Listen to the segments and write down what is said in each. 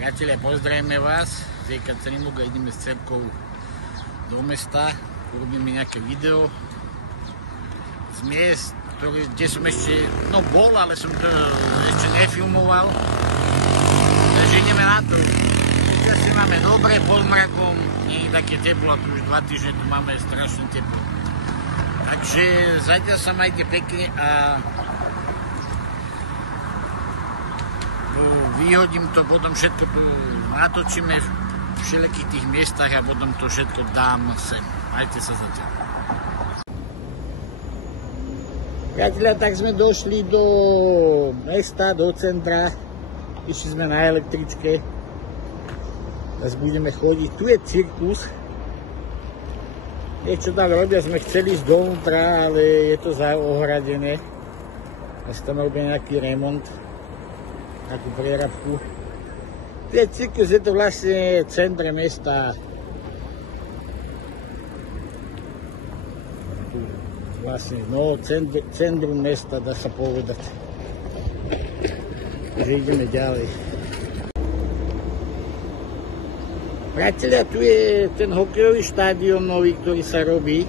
Priatelia, pozdravíme vás. Z Jekaterinburga ideme s cerkou do mesta. Urobíme nejaké video z miest, kde som ešte bol, ale som to ešte nefilmoval. Takže ideme na to. Počasie máme dobre, pod mrakom, nie je také teplo, a tu už 2 týždne tu máme strašne teplo. Takže zatiaľ sa majte pekne a vyhodím to, potom všetko tu natočíme v všelijakých tých miestach a potom to všetko dám sem. Majte sa zatiaľ. Priatelia, tak sme došli do mesta, do centra. Išli sme na električke. Teraz budeme chodiť. Tu je cirkus. Niečo tam robia, sme chceli ísť dovnútra, ale je to ohradené. Asi tam robia nejaký remont. Takú prierabku. Tu je cirkus, je to vlastne centre mesta. Tu vlastne, centrum mesta, dá sa povedať. Takže ideme ďalej. Priatelia, tu je ten hokejový štádion nový, ktorý sa robí.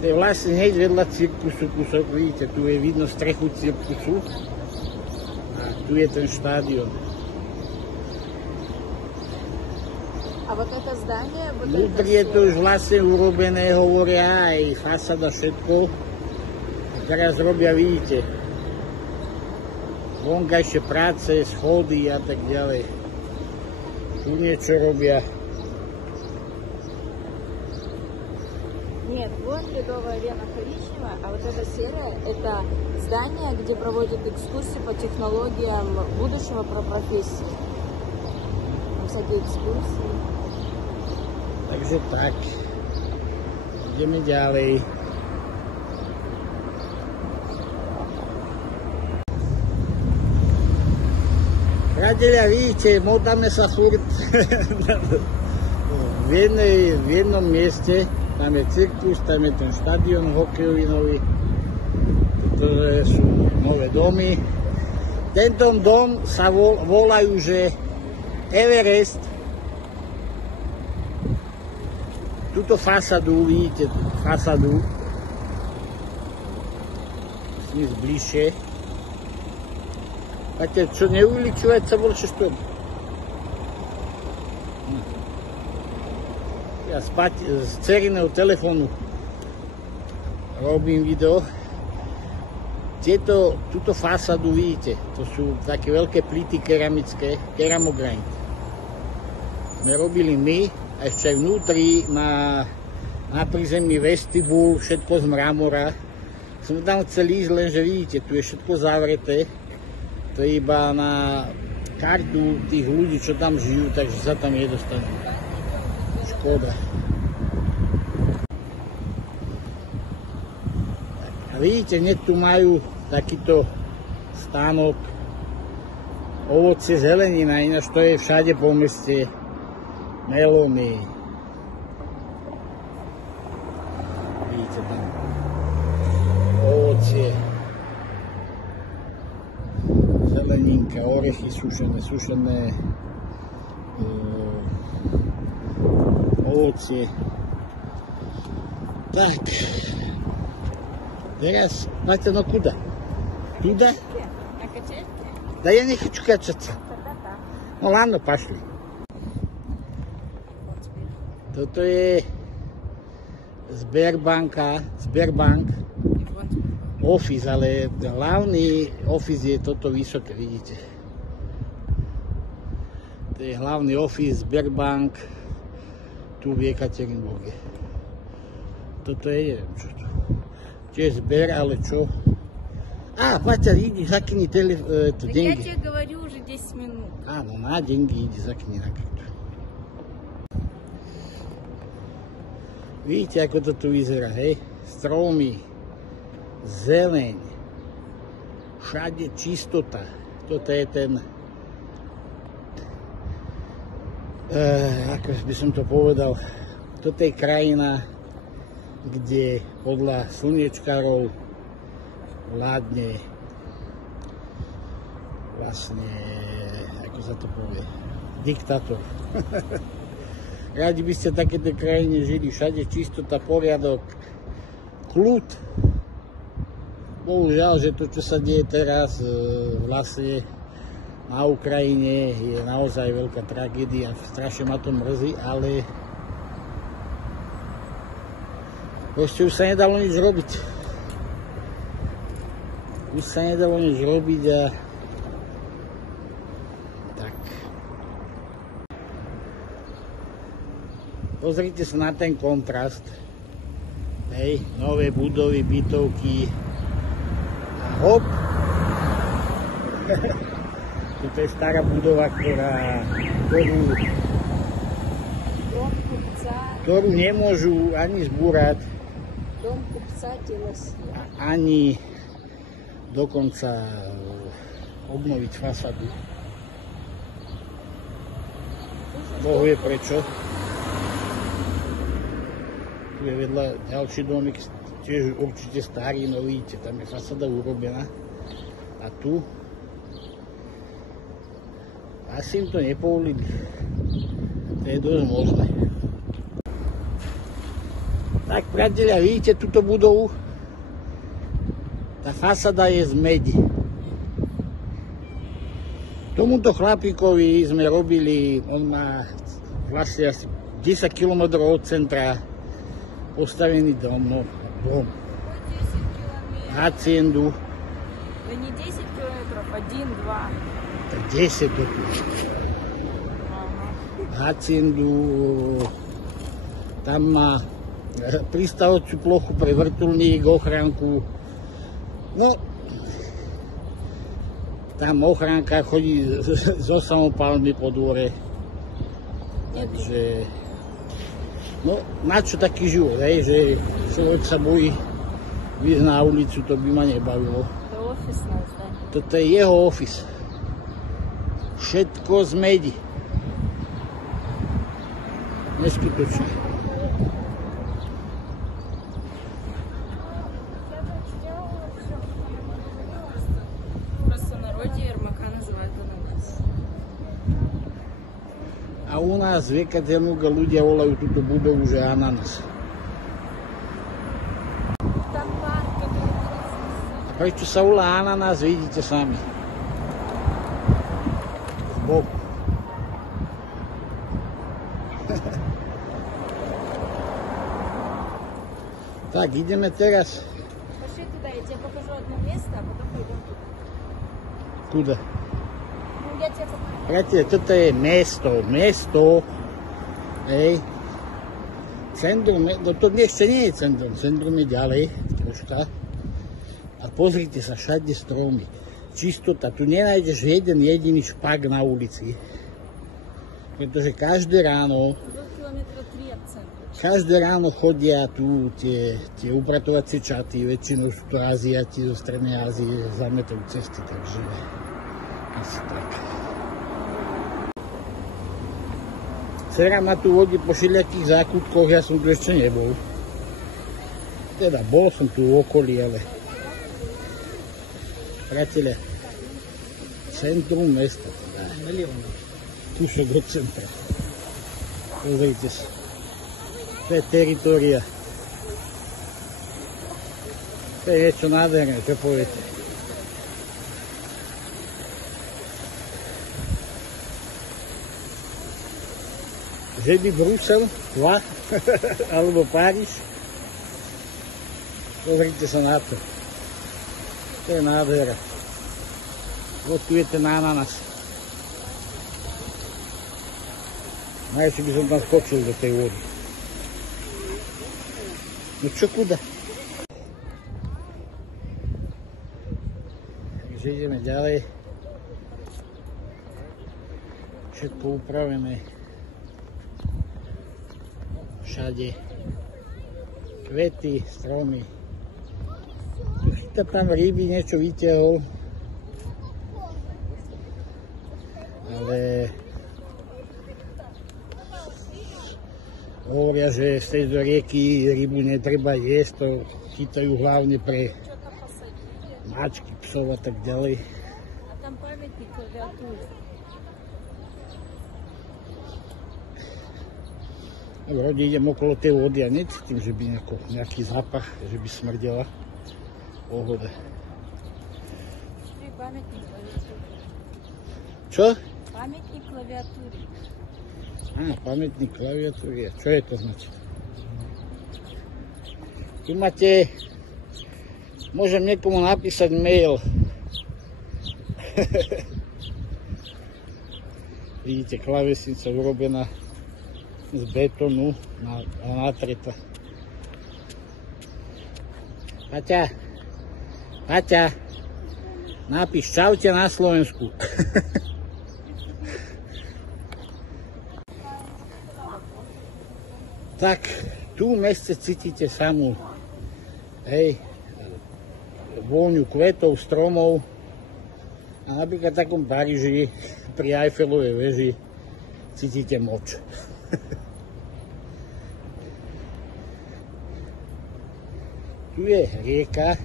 To je vlastne hneď vedľa cirkusu kúsok, vidíte, tu je vidno strechu cirkusu. Tu je ten štádion. A вот это здание? Vnútri je to už vlastne urobené, hovoria, aj fasada, všetko. A teraz robia, vidíte, vonkajšie práce, schody a tak ďalej. Tu niečo robia. Нет, вон ледовая арена коричневая, а вот это серое — это здание, где проводят экскурсии по технологиям будущего, про профессии. Там всякие экскурсии. Takže tak. Ideme ďalej. Priatelia, vidíte, motáme sa furt v jednom mieste. Tam je cirkus, tam je ten štadión hokejový nový. Toto sú nové domy. Tento dom sa volajú, že Everest. Tuto fasadu, vidíte, fasadu. Sníz bližšie. Víte, čo neuličovať sa больше, что ли? Ja z dceriného telefónu robím video. Túto fasadu vidíte, to sú také veľké plity keramické, keramogranit. Sme robili my, a ešte aj vnútri na prízemí vestibul, všetko z mramora. Som tam chcel ísť, lenže vidíte, tu je všetko zavreté. To je iba na kartu tých ľudí, čo tam žijú, takže sa tam nedostanú. Škoda. A vidíte, hneď tu majú takýto stánok, ovocie, zelenina, ináč to je všade po meste. Melóny. Vidíte tam ovocie, zeleninka, orechy sušené, ovocie. Tak, teraz, máte, no kuda? Tuda? На качельке? Да я не хочу качаться. Ну ладно, пошли. Toto je Sberbank office, ale hlavný office je toto vysoké, vidíte. To je hlavný office Sberbank tu v Jekaterinburge. Toto je, neviem čo to. Čo je Sber, ale čo? Батя, иди, закини деньги. Я тебе говорю уже 10 минут. Ну на деньги иди, закини на карту. Vidíte, ako to tu vyzerá, hej? Stromy, zeleň, všade čistota. Toto je ten, ako by som to povedal, toto je krajina, kde podľa slniečkarov vládne vlastne, ako sa to povie, diktátor. Radi by ste v takéto krajine žili, všade čistota, poriadok, kľud. Bohužiaľ, že to, čo sa deje teraz vlastne na Ukrajine, je naozaj veľká tragédia. Strašne ma to mrzí, ale ešte už sa nedalo nič robiť. Už sa nedalo nič robiť a tak. Pozrite sa na ten kontrast. Hej, nové budovy, bytovky a hop. Toto je stará budova, ktorú nemôžu ani zbúrať, Dom kupca Телосия. ani dokonca obnoviť fasádu. Boh vie prečo. Tu je vedľa ďalší domik, tiež určite starý, no vidíte, tam je fasáda urobená. A tu asi im to nepovolili. To je dosť možné. Tak, priatelia, vidíte túto budovu? Tá fasáda je z medi. Tomuto chlapíkovi sme robili, on má vlastne asi 10 km od centra postavený dom, haciendu. Да не 10 километров, 1-2. Tak 10 to tu. Haciendu, tam má pristávaciu plochu pre vrtuľník, ochránku. No, tam ochránka chodí so samopálmi po dvore. Takže, no, na čo taký život, že človek sa bojí vyjsť na ulicu, to by ma nebavilo. Это офисное здание. Toto je jeho office. Všetko z medi. Neskutočné. Просто в народе Ермака называют ананас. A u nás v Ekaterinburgu ľudia volajú túto budovu, že ananas. Там парк, который A prečo sa volá ananas, vidíte sami. Zboku. Tak, ideme teraz. Пошли туда, я тебе покажу одно место, а потом пойдем туда. Kuda? Ну, я тебе покажу. Priatelia, toto je mesto, hej. Centrum, to ešte nie je centrum je ďalej, troška. A pozrite sa, všade stromy. Čistota, tu nenájdeš jeden jediný špak na ulici. Pretože každé ráno Километра 3 от центра. Každé ráno chodia tu tie upratovacie čaty, väčšinou sú to Aziati zo Strednej Ázie, zametajú cesty, takže asi tak. Dcera ma tu vodí po všelijakých zákutkoch, ja som tu ešte nebol. Teda bol som tu v okolí, ale priatelia, centrum mesta, tušok do centra. Pozrite sa. To je teritória. To je niečo nádherné, čo poviete. Že by Brusel 2 alebo Páriž. Pozrite sa na to. To je nádhera. Tu je ten ananas. Najlepšie by som tam skočil do tej vody. No čo kuda? Takže ideme ďalej. Všetko upravené. Všade. Kvety, stromy. Chytá tam ryby, niečo vytiahol. Ale hovoria, že z tejto rieky rybu netreba jesť, to chytajú hlavne pre mačky, psov a tak ďalej. А там памятник памятник клавиатуры. Vode idem okolo tej vody a necítim, že by nejaký zápach, že by smrdela. Pohoda. Памятник клавиатуры. Čo? Памятник клавиатуры. Pamätník klaviatúry. Čo je to znači? Tu máte... Môžem niekomu napísať mail. Vidíte, klávesnica urobená z betónu a natreta. Paťa, napíš čaute na Slovensku. Tak, tu v meste cítite samú, vôňu kvetov, stromov a napríklad v takom Paríži pri Eiffelovej veži cítite moč. Tu je rieka.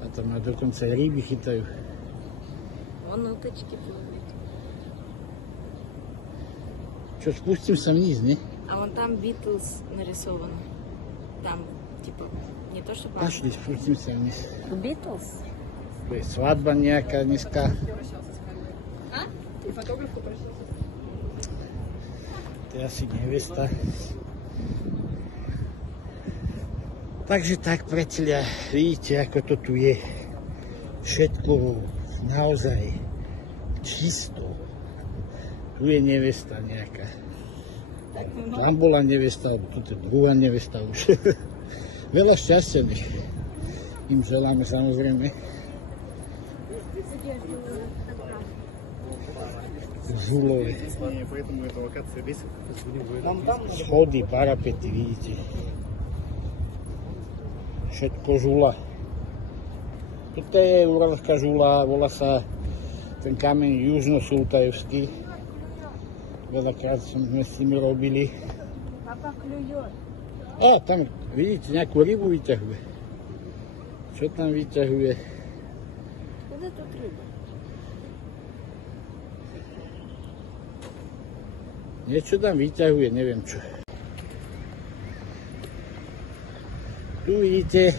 A tam ma dokonca ryby chytajú. Вон уточки плывут. Čo, spustím sa vniz, ne? А вон там Битлз нарисован. Там, типа, не то что... Пошли, спустим sa vniz. Битлз? To je svadba nejaká dneska. А? И фотограф попросился. To je asi nevesta. Takže tak, priatelia, vidíte, ako to tu je. Všetko naozaj čisto. Tu je nevesta nejaká. Tam bola nevesta, alebo tu je druhá nevesta už. Veľa šťastia im želáme, samozrejme. Žulové. Schody, parapety, vidíte. Všetko žula. Toto je uralská žula, volá sa ten kameň Južno-Sultajevský. Veľakrát sme s tým robili. Tam vidíte, nejakú rybu vyťahuje. Čo tam vyťahuje? Kуда тут рыба? Niečo tam vyťahuje, neviem čo. Tu vidíte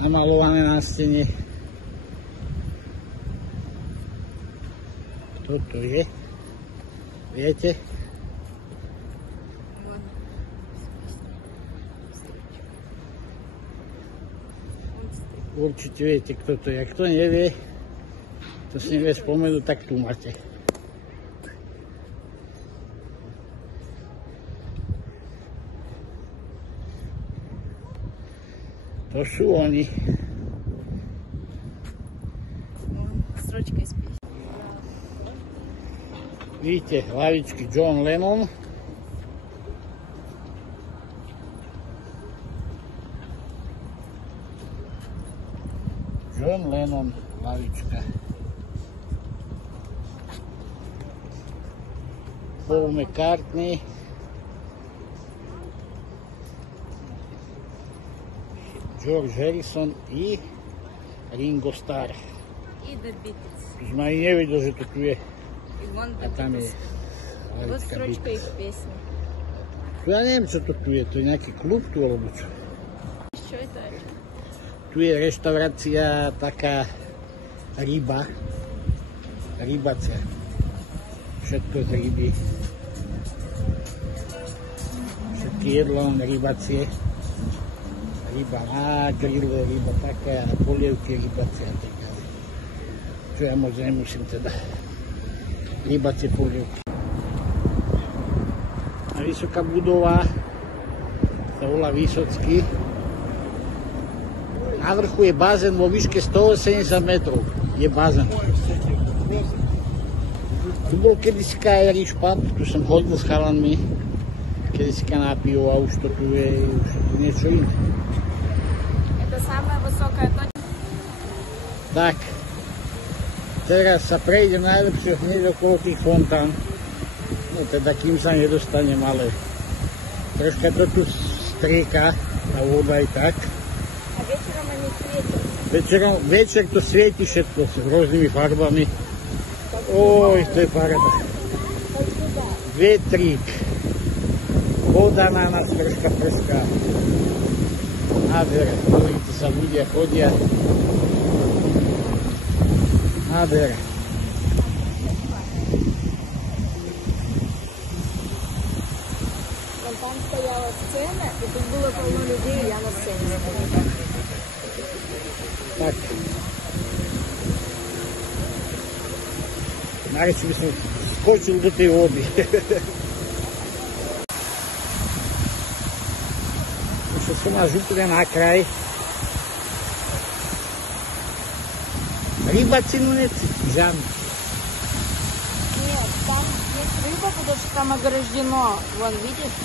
namalované na stene. Kto to je? Viete? Určite viete, kto to je. Ak to nevie, to si nevie spomenúť, tak tu máte. To sú oni. Строчка из песни. Vidíte, hlavičky John Lennon. John Lennon, hlavička. Paul McCartney. George Harrison i Ringo Starr. И The Beatles. Už ma ani nevedel, že to tu je. И вон A The tam je Beatles. Вот hlavička строчка Beatles. их песни. Ja neviem, čo to tu je. To je nejaký klub tu, alebo čo? Что это? Tu je reštaurácia taká ryba. Rybacia. Všetko z ryby. Všetky jedlo len rybacie. Ryba na grille, ryba taká, polievky rybacie a tak ďalej. Čo ja moc nemusím teda. Rybacie polievky. A vysoká budova sa volá Vysocký. Na vrchu je bazén vo výške 180 metrov. Je bazén. Tu bol kedysi Irish pub, tu som chodil s chalanmi. Kedysi na pivo a už to tu je niečo iné. Это самая высокая точка. Tak, teraz sa prejdem najlepšie hneď okolo tých fontán. No teda kým sa nedostanem, ale troška to tu strieka, tá voda aj tak. А вечером они светят. Večer to svieti všetko s rôznymi farbami. Oj, to je paráda. Как сюда. Vetrík. Voda na nás troška prská. Nádhera. Pozrite sa, ľudia chodia. Nádhera. Вон там стояла сцена, и тут было полно людей, и я на сцене стояла. Tak. Najradšej by som skočil do tej vody. Už som až úplne na kraj. Рыбацину нет? Жан. Нет, там есть рыба, потому что там ограждено. Вон, видишь?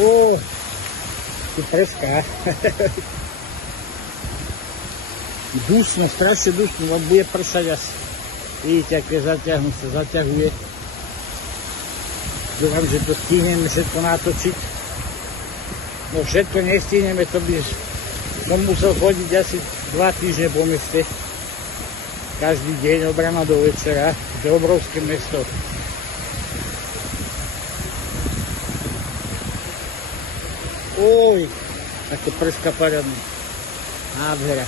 О, tu preská. Dusno, strašne dusno, lebo bude pršať asi. Vidíte, aké zaťahuje. Dúfam, že to stihneme všetko natočiť. No všetko nestihneme, to by som musel chodiť asi 2 týždne po meste. Každý deň od rána do večera. To je obrovské mesto. Oj, také prska parádne. Nádhera.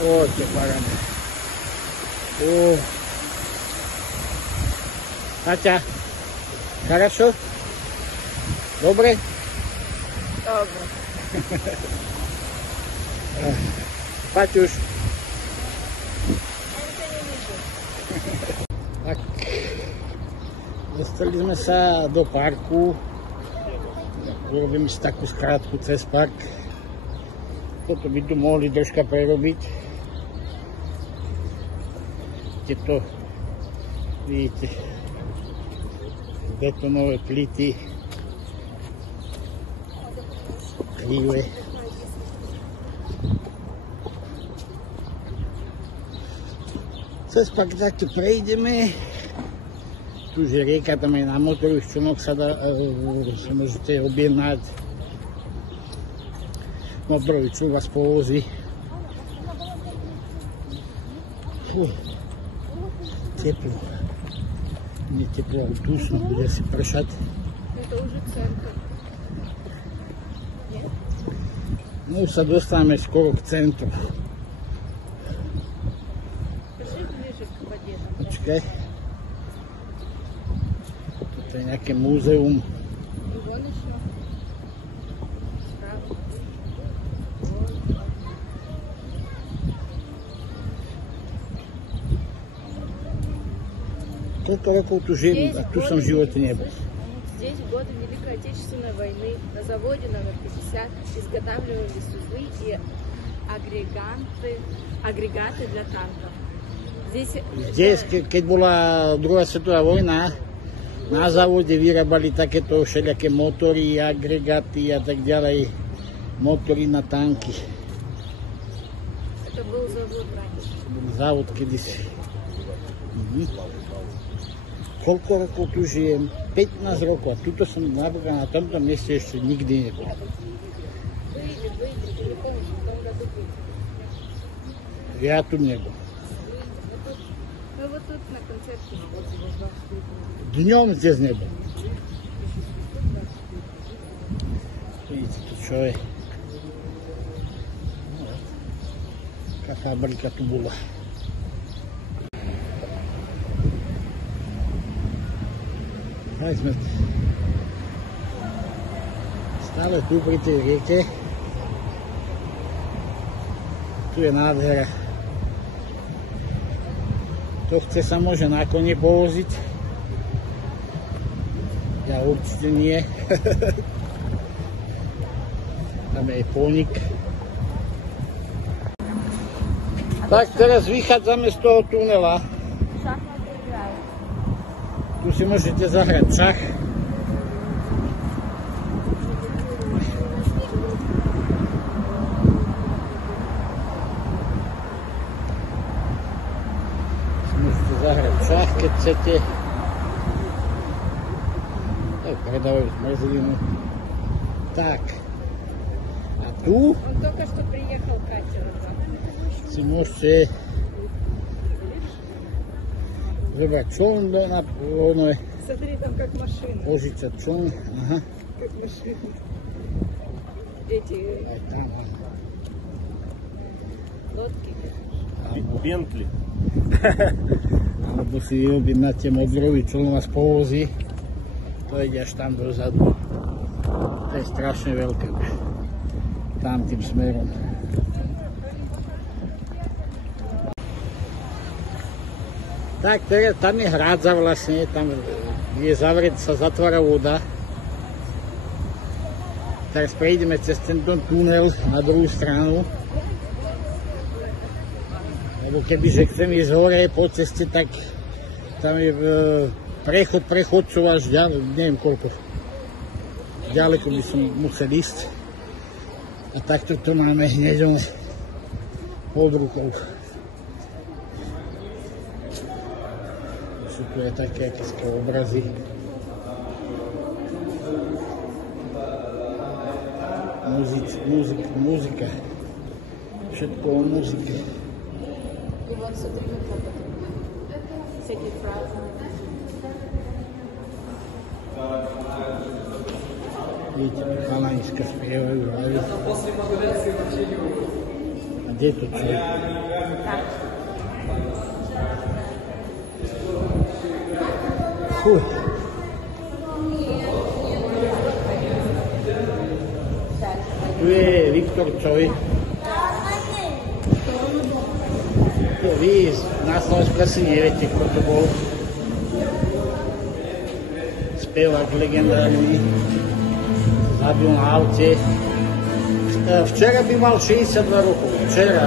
Oj, to je parádne. Kaťa, хорошо? Dobre? Добре. Paťuš. Tak, dostali sme sa do parku. Urobím si takú skrátku cez park. Toto by tu mohli troška prerobiť. Tieto, vidíte, betonové plity, krivé. Cez park takto prejdeme. Tu je rieka, tam aj na motorových člnoch sa môžete objednať. Motorový čln vás povozí. Teplo. Nie teplo, ale dusno, bude si pršať. Это уже центр. No už sa dostávame skoro k centru. Пиши ближе к воде. Počkaj. Toto je nejaké múzeum. И вон еще. Справа. Toľko rokov tu žijem a tu som v živote nebol. Здесь в годы Великой Отечественной войны на заводе номер 50 изготавливались узлы и агрегаты для танков. Здесь, keď bola druhá svetová vojna, na závode vyrábali takéto všelijaké motory, agregáty a tak ďalej. Motory na tanky. Это был завод раньше. Závod kedysi. Koľko rokov tu žijem? 15 rokov. A tuto som napríklad na tomto mieste ešte nikdy nebol. Выйди, не помнишь, в том году был. Ja tu nebol. Мы вот тут на концерте. Dňom здесь nebol. Vidíte tu, čo je. Taká fabrika tu bola. Tak sme stále tu pri tej rieke. Tu je nádhera. To chce sa môže na kone povoziť. Ja určite nie. Tam je ponik. Tak teraz vychádzame z toho tunela. Tu si môžete zahrať šach. keď chcete. Predávajú zmrzlinu. Tak. A tu Он только что приехал, Катя. si môžete zobrať čln na ono je. Смотри, там как машина. Požičať čln. Aha. Как машина. Эти Aj tam. лодки. Бентли. Alebo si objednáte modrový čln vás povozí. To ide až tam dozadu. To je strašne veľké už. Tam tým smerom. Tak, tam je hrádza vlastne, tam je sa zatvára voda. Teraz prejdeme cez tento tunel na druhú stranu. Lebo kebyže chcem ísť hore po ceste, tak tam je prechodcov až ďalej, neviem koľko. Ďaleko by som musel ísť. A takto to máme hneď pod rukou. Sú tu aj také akéské obrazy. Muzika. Všetko o muzike. И вот смотри, всякие фразы. Vidíte, tu chalaniska spievajú hlavy. A kde je to čo? Fuj. Tu je Viktor Čoj. Vy na Slovensku asi neviete, kto to bol. Spevák legendárny. Zabil na aute. Včera by mal 62 rokov.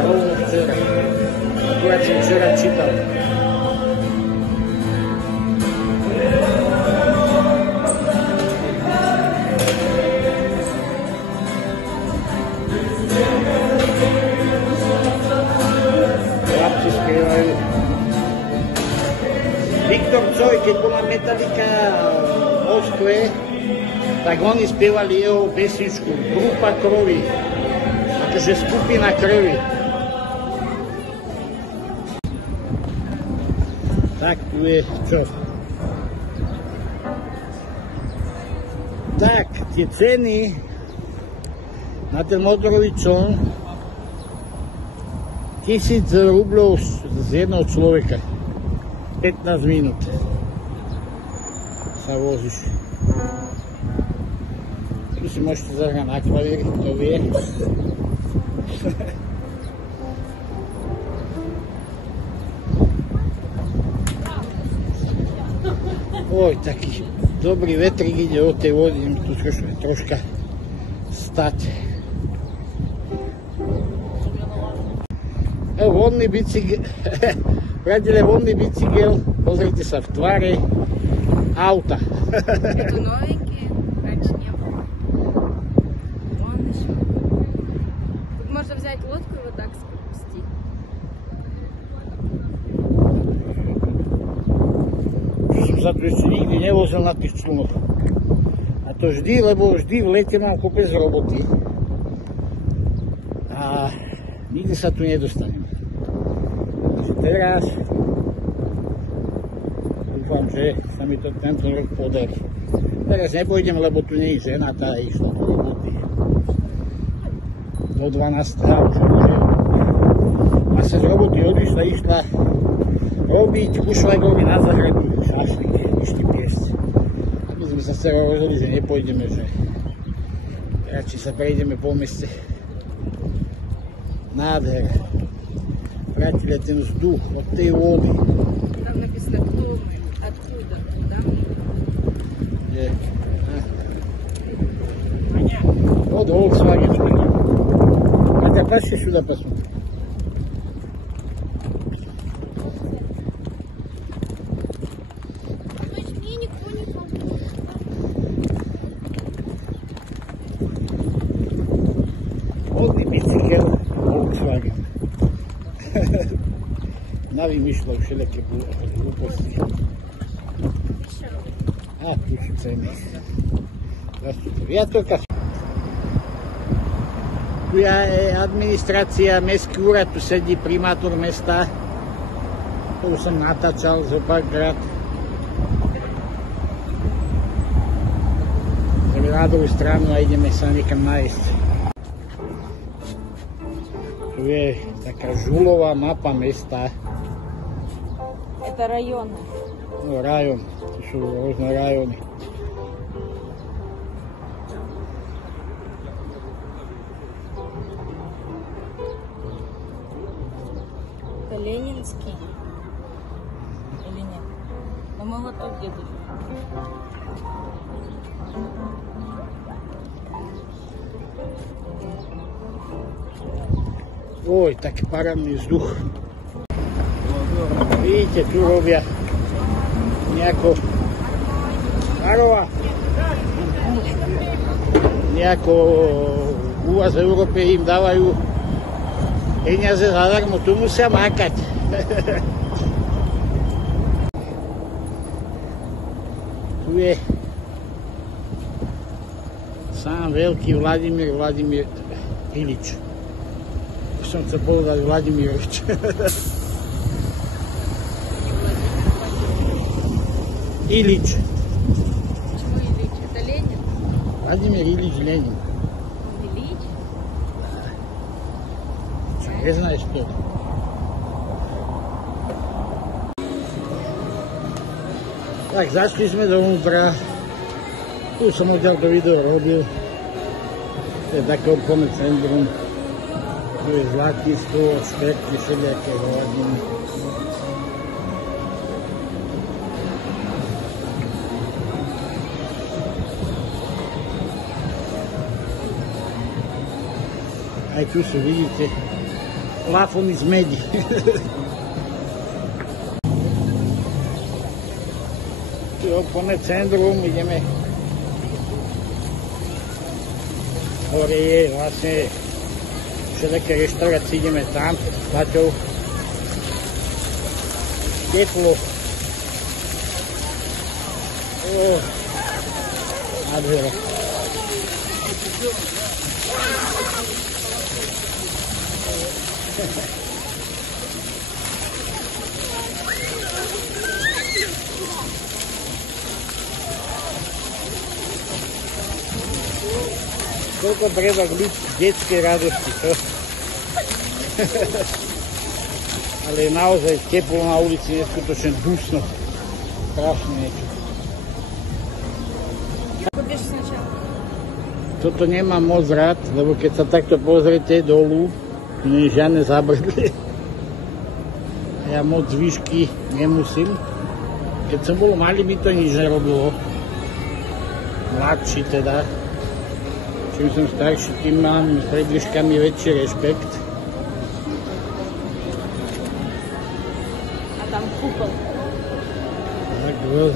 Rovno včera. Akurát som včera čítal. Chlapci spievajú. Viktor Coj, keď bola Metallica v Moskve, tak oni spievali jeho pesničku Grupa Krovi, akože skupina krvi. Tak tu je čo? Tak, tie ceny na ten motorový čln 1000 rubľov z jedného človeka. 15 minút sa vozíš. Tu si môžete zahrať na klavíri, kto vie. Oj, taký dobrý vetrík ide od tej vody, idem tu troška stať. Vodný bicykel, priateľe, vodný bicykel, pozrite sa v tvare auta. Это новенькие, раньше не было. Вон еще. Тут можно взять лодку и вот так спустить. Som sa tu ešte nikdy nevozil na tých člnoch. A to vždy, lebo vždy v lete mám kopec roboty. A nikdy sa tu nedostanem. Takže teraz dúfam, že sa mi to tento rok podarí. Teraz nepôjdem, lebo tu nie je žena, tá išla do roboty. Do 12. A sa z roboty išla robiť kušľagovi na záhradu šašlik, išli piesť. A my sme sa rozhodli, že nepôjdeme, že radšej sa prejdeme po meste. Nádhera. Priatelia, ten vzduch od tej vody. Там написано, кто мы, откуда, куда мы. Je. Od Volkswagen. Maťa, pačte sюда посмотри. Vodný bicykel Volkswagen. navymýšľal všelijaké hlúposti. A tu sú ceny. Viatorka. Tu je administrácia, mestský úrad, tu sedí primátor mesta. To už som natáčal zo párkrát. Ideme na druhú stranu a ideme sa niekam nájsť. Tu je taká žulová mapa mesta. Это районы. No, rajon. Tu sú rôzne rajony. Это Ленинский или нет? Но мы вот тут где-то живем. Oj, taký parádny vzduch. Vidíte, tu robia nejako u vás v Európe im dávajú peniaze zadarmo, tu musia mákať. Tu je sám veľký Vladimír Ilič. Už som chcel povedať Vladimirovič. Ильич. Почему Ильич? Это Ленин? Владимир Ильич Ленин. Ильич? Что, не знаешь, кто это? Tak, zašli sme dovnútra. Tu som odtiaľ to video robil. To je také obchodné centrum. Tu je zlatisko, šperky, všelijaké hovadiny. Aj tu sú, vidíte, plafony z medi. Tu je obchodné centrum, ideme. Hore je vlastne všelijaké reštaurácie, ideme tam s Paťou. Teplo. Nádhera. Koľko treba byť detskej radosti, to? Ale je naozaj teplo na ulici, neskutočne dusno. Strašne niečo. Kúpiš sначала? Toto nemám moc rád, lebo keď sa takto pozriete dolu, nie je žiadne zabrdlie. Ja moc výšky nemusím. Keď som bol malý, mi to nič nerobilo. Mladší teda. Čím som starší, tým mám pred výškami väčší rešpekt. A tam kúpol. Tak veľ.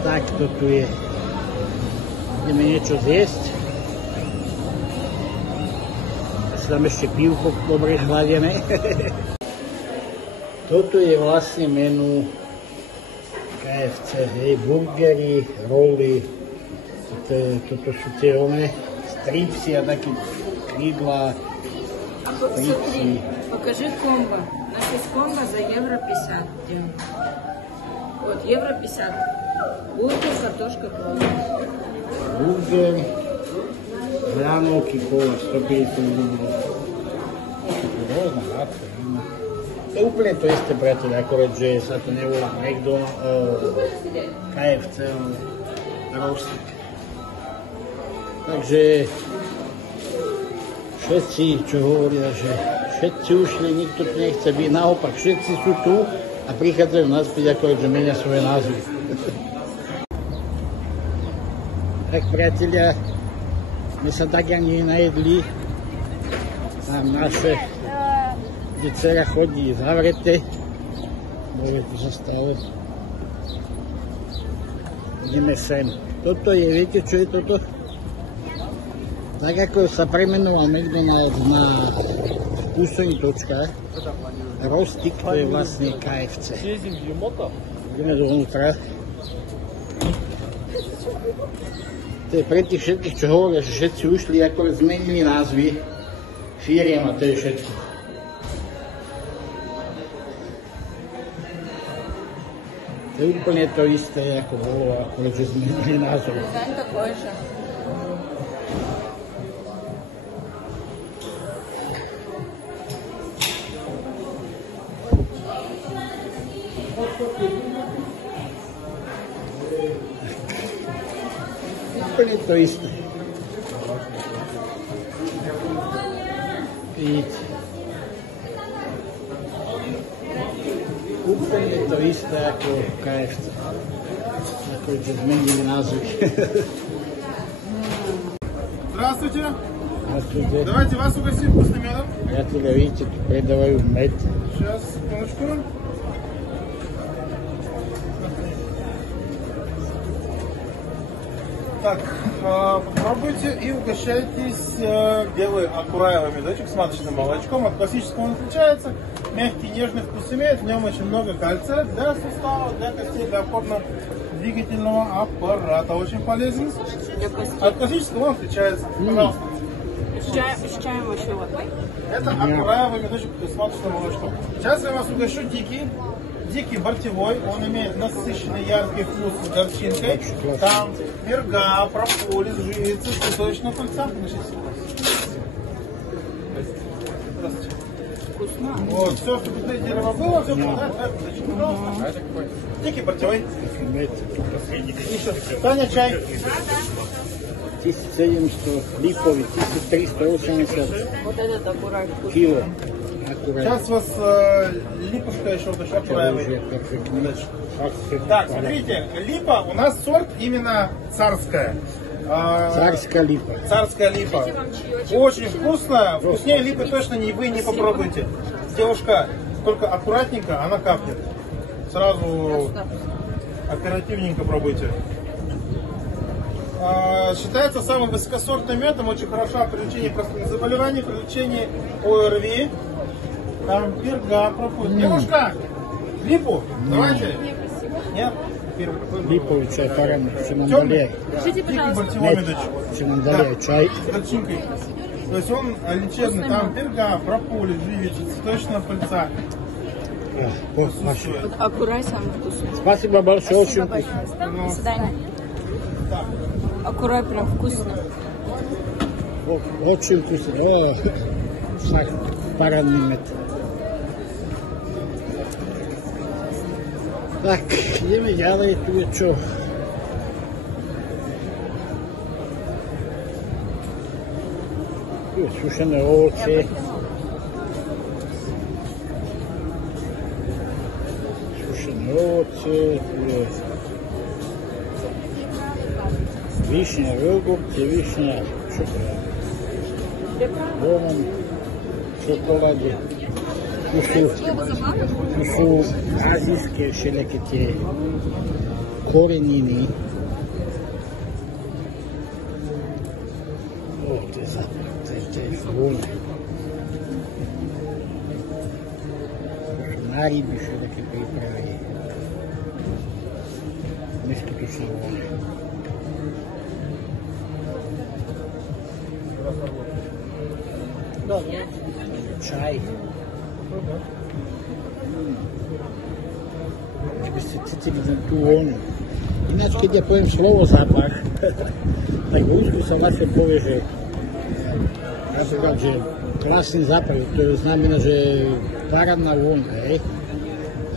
Tak to tu je. Ideme niečo zjesť. Asi tam ešte pivko dobre hladené. Toto je vlastne menu KFC, hej, burgery, roly, toto sú tie one, stripsy a také krídla, Смотри, покажи комбо. У нас есть комбо за евро 50. Вот, евро 50. Бургер, картошка, кола. Burger, hranolky, kola, 150 rúblov. Rôzna látka. To je úplne to isté, priateľ, akorát, že sa to nevolá KFC, ale Roastik. Takže všetci, čo hovoria, že všetci ušli, nikto tu nechce byť, naopak, všetci sú tu a prichádzajú naspäť, akorát, že menia svoje názvy. Tak, priatelia, my sa tak ani najedli a naše, kde dcera chodí zavrete, bude tu zostalo. Ideme sem. Toto je, viete čo je toto? Tak ako sa premenoval McDonald's na vkusovitočka, Rostik to je vlastne KFC. Ideme dovnútra. To je pre tých všetkých, čo hovoria, že všetci ušli, ako zmenili názvy firiem a to je všetko. To je úplne to isté, ako bolo, akorát, že zmenili názov. Дизайн такой же. Úplne to isté. Vidíte. Úplne to isté ako KFC. Ako že zmenili názvy. Здравствуйте. Здравствуйте. Давайте вас угостим вкусным медом. Priatelia, vidíte, tu predávajú med. Сейчас, секундочку. Так, попробуйте и угощайтесь белый акураевый медочек с маточным молочком. От классического он отличается. Мягкий, нежный вкус имеет. В нем очень много кальция для суставов, для костей, для опорно-двигательного аппарата. Очень полезен. От классического он отличается. Пожалуйста. С чаем вообще вот. Это акураевый медочек с маточным молочком. Сейчас я вас угощу дикий бортевой. Он имеет насыщенный яркий вкус с горчинкой. Там перга, прополис, живица, цветочного пыльца. Здравствуйте. Вкусно. Вот, все, что тут дерево было, все было. Пожалуйста. Дикий бортевой. Еще. Таня, чай. 1700 липовый, 1380 Вот этот аккурат вкусный. кило. Аккуратно. Сейчас у вас липушка еще вот акураевый. Так, смотрите, липа у нас сорт именно царская. Царская липа. Царская липа. Очень вкусная. Вкуснее липы точно вы не попробуете. Девушка, только аккуратненько, она капнет. Сразу оперативненько пробуйте. Считается самым высокосортным медом, очень хороша при лечении простудных заболеваний, при лечении ОРВИ. Там перга проходит. Девушка, липу, давайте. Нет? Липовый чай, парам, Темный. чимандаля. Скажите, пожалуйста. Бортевой медочек. Чимандаля чай. С горчинкой. То есть он лечебный. Там перга, прополис, живица, цветочного пыльца. Большое. Вот аккурат самый вкусный. Спасибо большое, очень Спасибо вкусно. большое. До свидания. Аккурат прям вкусно. Очень вкусно. О, парадный мед. Так, ideme ďalej, tu je čo? Tu je sušené ovoce. Sušené ovoce, tu je višňa v jogurte, višňa v čokoláde. Tu sú azijské všelijaké tie koreniny. To je vôňa. Na ryby všelijaké prípravy. Neskutočná vôňa. Čaj. Keď by ste cítili tú vôňu. Ináč, keď ja poviem slovo zápach, tak v Rusku sa vlastne povie, že napríklad, že krásny zápach, to znamená, že parádna vôňa, hej?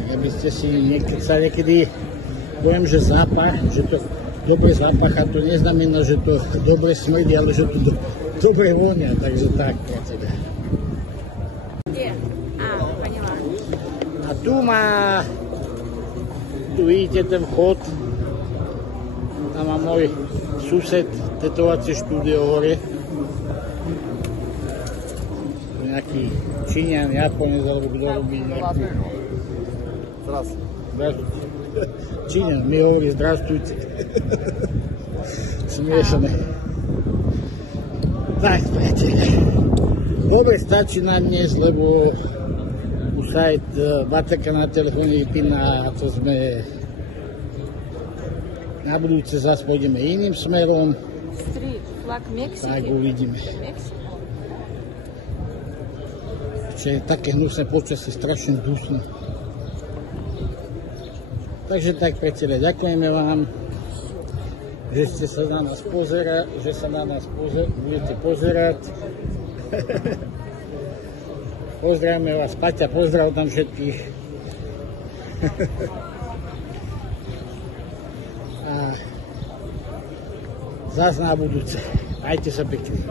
Tak aby ste si niekedy poviem, že zápach, že to dobre zápacha, to neznamená, že to dobre smrdí, ale že to dobre vôňa, takže tak, priateľe. Tu vidíte ten vchod, tam má môj sused tetovacie štúdio hore. Nejaký Číňan, Japonec, alebo kto robí nejakú... Zdravstujte. Číňan mi hovorí zdravstujte. Smiešené. Tak, priatelia. Dobre, stačí na dnes, lebo už aj baterka na telefóne vypína a to sme na budúce zase pôjdeme iným smerom. Street, flag Mexiky. Tak uvidíme. Мексика. Čiže je také hnusné počasie, strašne dusno. Takže tak, priatelia, ďakujeme vám, že ste sa na nás budete pozerať. Pozdravíme vás, Paťa, pozdrav tam všetkých. A zás na budúce. Majte sa pekne.